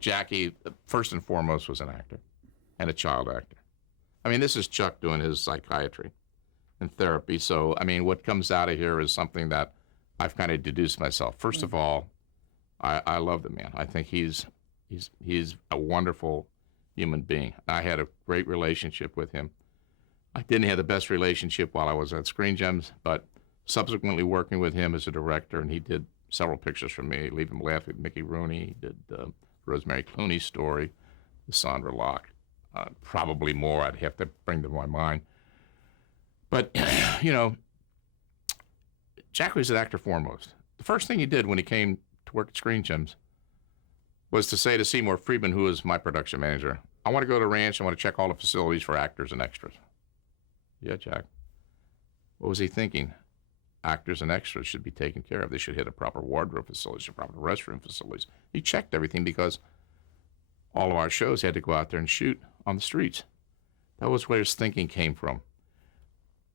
Jackie, first and foremost, was an actor and a child actor. I mean, this is Chuck doing his psychiatry and therapy. So, I mean, what comes out of here is something that I've kind of deduced myself. First of all, I love the man. I think he's a wonderful human being. I had a great relationship with him. I didn't have the best relationship while I was at Screen Gems, but subsequently working with him as a director, and he did several pictures for me, Leave Him Laughing with Mickey Rooney, he did Rosemary Clooney's story, Sandra Locke. Probably more I'd have to bring to my mind. But, you know, Jack was an actor foremost. The first thing he did when he came to work at Screen Gems was to say to Seymour Friedman, who was my production manager, I want to go to the ranch, I want to check all the facilities for actors and extras. Yeah, Jack. What was he thinking? Actors and extras should be taken care of. They should hit a proper wardrobe facilities, a proper restroom facilities. He checked everything because all of our shows had to go out there and shoot on the streets. That was where his thinking came from.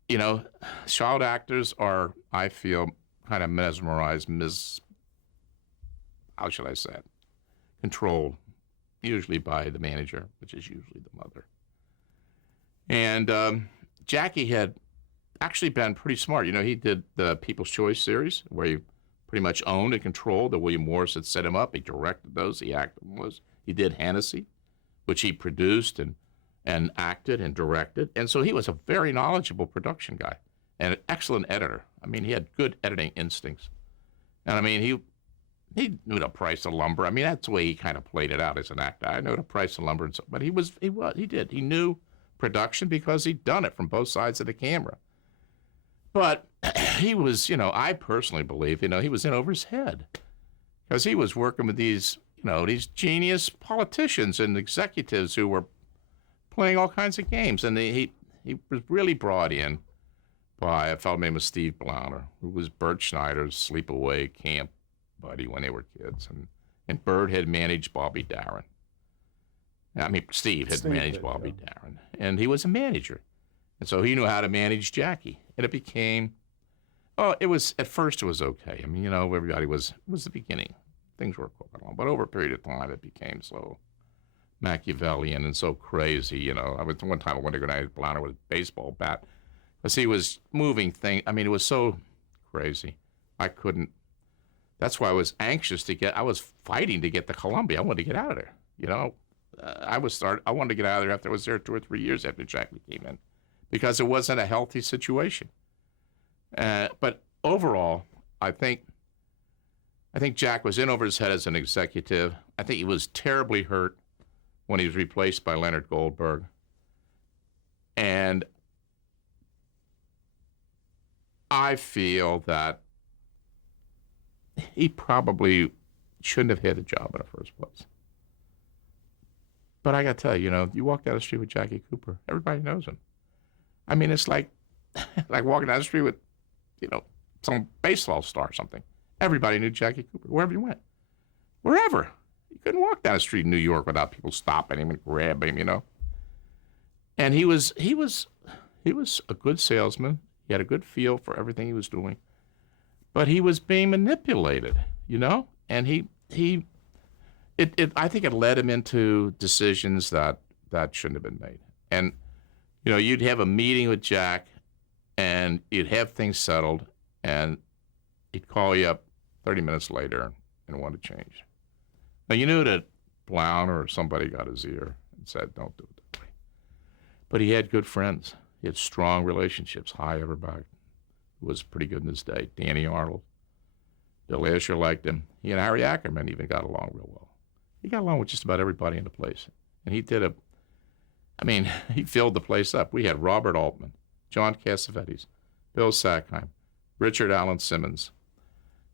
You know, child actors are, I feel, kind of mesmerized, how should I say it? Controlled, usually by the manager, which is usually the mother. And Jackie had actually been pretty smart. You know, he did the People's Choice series where he pretty much owned and controlled. The William Morris had set him up. He directed those. He acted those. He did Hennessy, which he produced and acted and directed. And so he was a very knowledgeable production guy and an excellent editor. I mean, he had good editing instincts. And I mean, he knew the price of lumber. I mean, that's the way he kind of played it out as an actor. I know the price of lumber, and so, but he knew production because he'd done it from both sides of the camera. But he was, you know, I personally believe, you know, he was in over his head because he was working with these, you know, these genius politicians and executives who were playing all kinds of games. And he was really brought in by a fellow named Steve Blauner, who was Bert Schneider's sleepaway camp buddy when they were kids. And Bert had managed Bobby Darin. I mean, Steve had managed Bobby Darin. And he was a manager. And so he knew how to manage Jackie. And it became, at first it was okay. I mean, you know, everybody it was the beginning. Things were going on. But over a period of time, it became so Machiavellian and so crazy, you know. One time I went to go to Blauner with a baseball bat because he was moving things. I mean, it was so crazy. I couldn't. That's why I was anxious I was fighting to get to Columbia. I wanted to get out of there, you know. I wanted to get out of there after I was there 2 or 3 years after Jackie came in because it wasn't a healthy situation. But overall, I think Jack was in over his head as an executive. I think he was terribly hurt when he was replaced by Leonard Goldberg. And I feel that he probably shouldn't have had the job in the first place. But I got to tell you, you know, you walk down the street with Jackie Cooper, everybody knows him. I mean, it's like walking down the street with, you know, some baseball star or something. Everybody knew Jackie Cooper, wherever you went. Wherever. You couldn't walk down the street in New York without people stopping him and grabbing him, you know. And he was a good salesman. He had a good feel for everything he was doing. But he was being manipulated, you know? And I think it led him into decisions that shouldn't have been made. And, you know, you'd have a meeting with Jack, and you'd have things settled, and he'd call you up 30 minutes later and want to change. Now, you knew that Blauner or somebody got his ear and said, don't do it that way. But he had good friends. He had strong relationships. Hy Averback was pretty good in his day. Danny Arnold. Bill Asher liked him. He and Harry Ackerman even got along real well. He got along with just about everybody in the place. And he filled the place up. We had Robert Altman, John Cassavetes, Bill Sackheim, Richard Allen Simmons,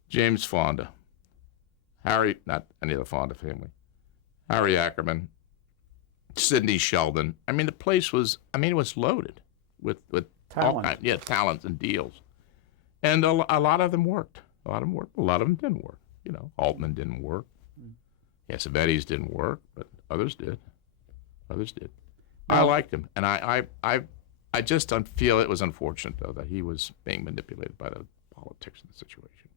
James Fonda, not any of the Fonda family, Harry Ackerman, Sidney Sheldon. I mean, the place was loaded with talent. Talent and deals. And a lot of them worked. A lot of them didn't work. You know, Altman didn't work. Cassavetes didn't work, but others did. I liked him, and I just feel it was unfortunate, though, that he was being manipulated by the politics of the situation.